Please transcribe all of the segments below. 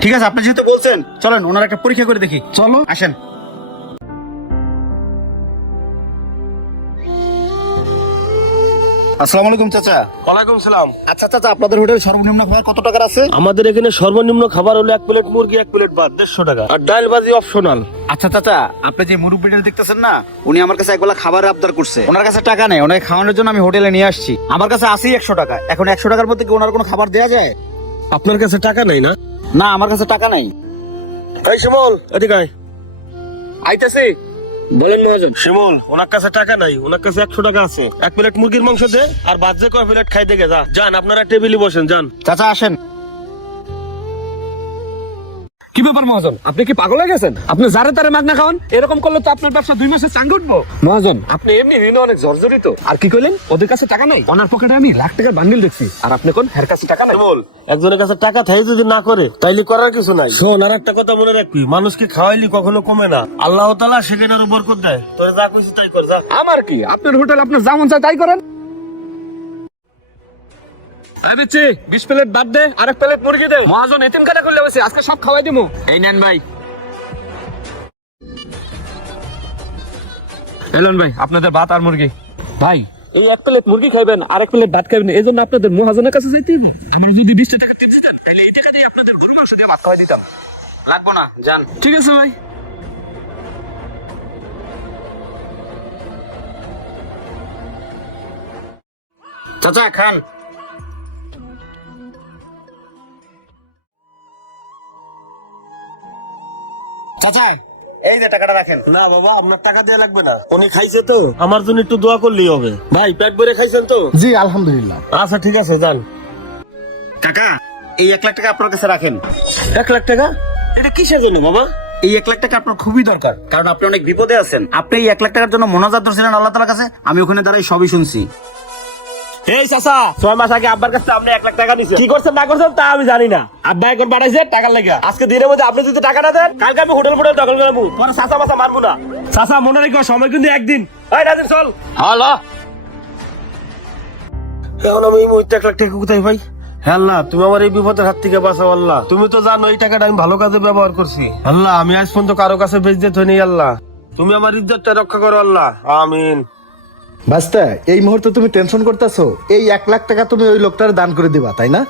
ঠিক আছে, আপনি যেহেতু বলছেন চলেন ওনার একটা পরীক্ষা করে দেখি। চলো। আসেন। আসসালামু আলাইকুম চাচা। ওয়ালাইকুম সালাম। আচ্ছা চাচা, আপনাদের হোটেল সর্বনিম্ন খাবার কত টাকার আছে? আমাদের এখানে সর্বনিম্ন খাবার হলো 1 প্লেট মুরগি, 1 প্লেট ভাত 150 টাকা, আর ডাল ভাজি অপশনাল। আচ্ছা চাচা, আপনি যে মুরব্বিটা দেখতেছেন না, উনি আমার কাছে একবেলা খাবার আবদার করছে। ওনার কাছে টাকা নেই, ওনাকে খাওয়ানোর জন্য আমি হোটেলে নিয়ে আসছি। আমার কাছে আছেই 100 টাকা। এখন 100 টাকার মধ্যে কি ওনার কোনো খাবার দেওয়া যায়? আপনার কাছে টাকা নাই না? না, আমার কাছে টাকা নাই। এই শিমুল, এদিকে আয়। আইতাছি। বলেন মহাজন। শিমুল, ওনার কাছে টাকা নাই, ওনার কাছে 100 টাকা আছে। 1 প্লেট মুরগির মাংস দে, আর ভাত যে কয় প্লেট খাই দেখে যা। যান, আপনারা টেবিলে বসেন, যান। চাচা আসেন। কি ব্যাপার মহাজন, আপনি কি পাগল হয়ে গেছেন? আপনি যারে তারে মাগনা খাওয়ান, এরকম করলে তো আপনার ব্যবসা 2 মাসে চাঙ্গে উঠবো। মহাজন, আপনি এমনি ঋণে অনেক জর্জরিত। আর কি কইলেন? ওদের কাছে টাকা নাই? ওনার পকেটে আমি লাখ টাকার বান্ডিল দেখছি, আর আপনি কোন এর কাছে টাকা নাই? শিমুল, একজনের কাছে টাকা থাই যদি না করে তাইলে করার কিছু নাই। শোন, আর একটা কথা মনে রাখবি, মানুষকে খাওয়াইলি কখনো কমে না। আল্লাহ তাআলা সেখানের উপর বরকত দেয়। তোর যা কইছি তাই কর, যা। আমার কি, আপনার হোটেল আপনার যেমন চাই তাই করেন। এই বেচি 20 প্লেট ভাত দে, আর 1 প্লেট মুরগি দে। মহাজন এতিম কাটা করলে হইছে, আজকে সব খাওয়াই দিমু। এই নেন ভাই। এলন ভাই, আপনাদের ভাত আর মুরগি। ভাই, এই 1 প্লেট মুরগি খাইবেন আর 1 প্লেট ভাত খাইবেন, এই জন্য আপনাদের মহাজনের কাছে যাইতে হবে। আমার যদি 20 টাকা টিপস দেন, তাহলে এই টাকা দিয়ে আপনাদের গরু মাংস দিয়ে ভাত খাওয়াই দিতাম। লাগবো না, যান। ঠিক আছে ভাই। চাচা খান। চাচা এই যে টাকাটা রাখেন। না বাবা, আপনার টাকা দেওয়া লাগবে না। উনি খাইছে তো, আমার জন্য একটু দোয়া করলেই হবে। ভাই, পেট ভরে খাইছেন তো? জি আলহামদুলিল্লাহ। আচ্ছা ঠিক আছে, যান। কাকা, এই 1 লাখ টাকা আপনার কাছে রাখেন। 1 লাখ টাকা? এটা কিসের জন্য বাবা? এই 1 লাখ টাকা আপনার খুবই দরকার, কারণ আপনি অনেক বিপদে আছেন। আপনি এই 1 লাখ টাকার জন্য মোনাজাত ধরছিলেন আল্লাহ তাআলার কাছে। আমি ওখানে দাঁড়াই সবই শুনছি। এই চাচা, 6 মাস আগে আব্বার কাছে আপনি 1 লাখ টাকা নিছেন। কি করছেন না করছেন তা আমি জানি না। আব্বা এখন পাঠাইছে টাকার লাগা। আজকে দিনের মধ্যে আপনি যদি টাকা না দেন, কালকে আমি হোটেল দখল করবো। পরে চাচা মাচা মারবো না। চাচা মনে রেখো, সময় কিন্তু একদিন। এই নাজিম চল। হ্যালো। এখন আমি এই মুহূর্তে 1 লাখ টাকা কোথায় ভাই? হ্যাঁ আল্লাহ, তুমি আমার এই বিপদের হাত থেকে বাঁচাও আল্লাহ। তুমি তো জানো এই টাকাটা আমি ভালো কাজে ব্যবহার করছি। আল্লাহ, আমি আজ পর্যন্ত কারো কাছে বেইজ্জত হইনি। আল্লাহ, তুমি আমার ইজ্জতটা রক্ষা করো আল্লাহ, আমিন। বাস্তা, এই মুহূর্তে তুমি টেনশন করতেছো। এই 1 লাখ টাকা তুমি ওই লোকটার দান করে দিবা, তাই না?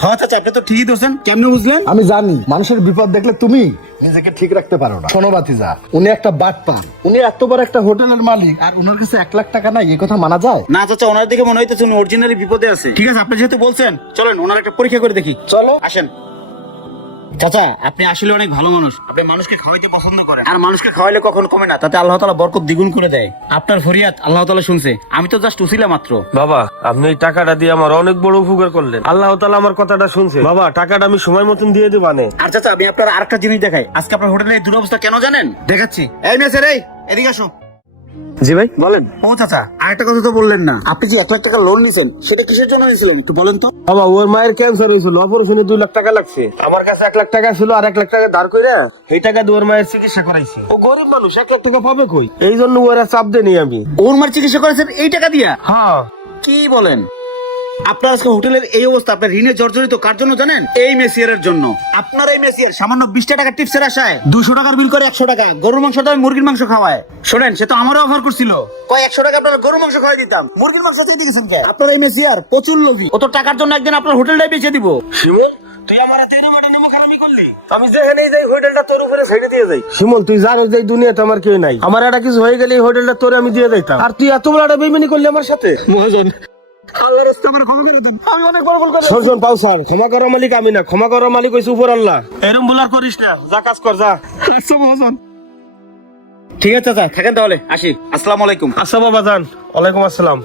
হ্যাঁ চাচা, আপনি তো ঠিকই ধরছেন। কেমনে বুঝলেন? আমি জানি মানুষের বিপদ দেখলে তুমি নিজেকে ঠিক রাখতে পারো না। শোনো বাতিজা, উনি একটা বাটপার। উনি এত বড় একটা হোটেলের মালিক, আর ওনার কাছে 1 লাখ টাকা নাই, এই কথা মানা যায়? না চাচা, ওনার দিকে মনে হইতেছে উনি অরিজিনালি বিপদে আছে। ঠিক আছে, আপনি যেহেতু বলছেন চলেন ওনার একটা পরীক্ষা করে দেখি। চলো। আসেন। চাচা, আপনি আসলে অনেক ভালো মানুষ। আপনি মানুষকে খাওয়াইতে পছন্দ করেন, আর মানুষকে খাওয়াইলে কখনো কমে না। তাতে আল্লাহ তাআলা বরকত দ্বিগুণ করে দেয়। আপনার ফরিয়াদ আল্লাহ তাআলা শুনছে। আমি তো জাস্ট উছিলা মাত্র। বাবা, আপনি এই টাকাটা দিয়ে আমার অনেক বড় উপকার করলেন। আল্লাহ তাআলা আমার কথাটা শুনছে। বাবা, টাকাটা আমি সময় মতন দিয়ে দেব। আর চাচা, আমি আপনার আরেকটা জিনিস দেখাই। আজকে আপনার হোটেলের এই দুরবস্থা কেন জানেন? দেখাচ্ছি। এই মেসের, এই এদিকে আসো। জি ভাই, বলেন। ও চাচা, আরেকটা কথা তো বললেন না। আপনি যে 1 লাখ টাকা লোন নিছেন, সেটা কিসের জন্য নিয়েছিলেন একটু বলেন তো? বাবা, ওর মায়ের ক্যান্সার হয়েছিল, অপারেশনে 2 লাখ টাকা লাগছে। আমার কাছে 1 লাখ টাকা ছিল, আর 1 লাখ টাকা ধার কইরা এই টাকা দিয়ে ওর মায়ের চিকিৎসা করাইছি। ও গরিব মানুষ, 1 লাখ টাকা পাবে কই? এই জন্য ওরা চাপ দেনি আমি। ওর মার চিকিৎসা করেছেন এই টাকা দিয়া? হ্যাঁ। কি বলেন? আপনার আজকে হোটেলের এই অবস্থা, আপনার ঋণে জর্জরিত কার জন্য জানেন? এই মেসিয়ারের জন্য। আপনার এই মেসিয়ার সামান্য 20 টাকা টিপসের আশায় 200 টাকার বিল করে 100 টাকা গরুর মাংস দামে মুরগির মাংস খাওয়ায়। শোনেন, সে তো আমারও অফার করছিল, কয় 100 টাকা আপনার গরুর মাংস খাওয়াই দিতাম, মুরগির মাংস চেয়ে দিয়েছেন কে? আপনার এই মেসিয়ার প্রচুর লোভী। ও তো টাকার জন্য একদিন আপনার হোটেলটাই বেচে দিব। শিমুল, তুই আমার হাতে এরকম একটা নেমখারামি করলি। আমি যেখানেই যাই হোটেলটা তোর উপরে ছেড়ে দিয়ে যাই। শিমুল, তুই জানিস যে এই দুনিয়াতে আমার কেউ নাই। আমার একটা কিছু হয়ে গেলে এই হোটেলটা তোরে আমি দিয়ে দিতাম, আর তুই এত বড় একটা বেইমানি করলি আমার সাথে। মহাজন, আল্লাহর রাস্তে আমার ক্ষমা করে দেন। আমি অনেক বড় ভুল করেছি। শোন পাও স্যার, ক্ষমা করার মালিক আমি না, ক্ষমা করার মালিক হইছে উপর আল্লাহ। এরকম বলার করিস না, যা কাজ কর যা। আচ্ছা মহাজন। ঠিক আছে চাচা, থাকেন তাহলে, আসি। আসসালামু আলাইকুম। আচ্ছা বাবা, যান। ওয়ালাইকুম আসসালাম।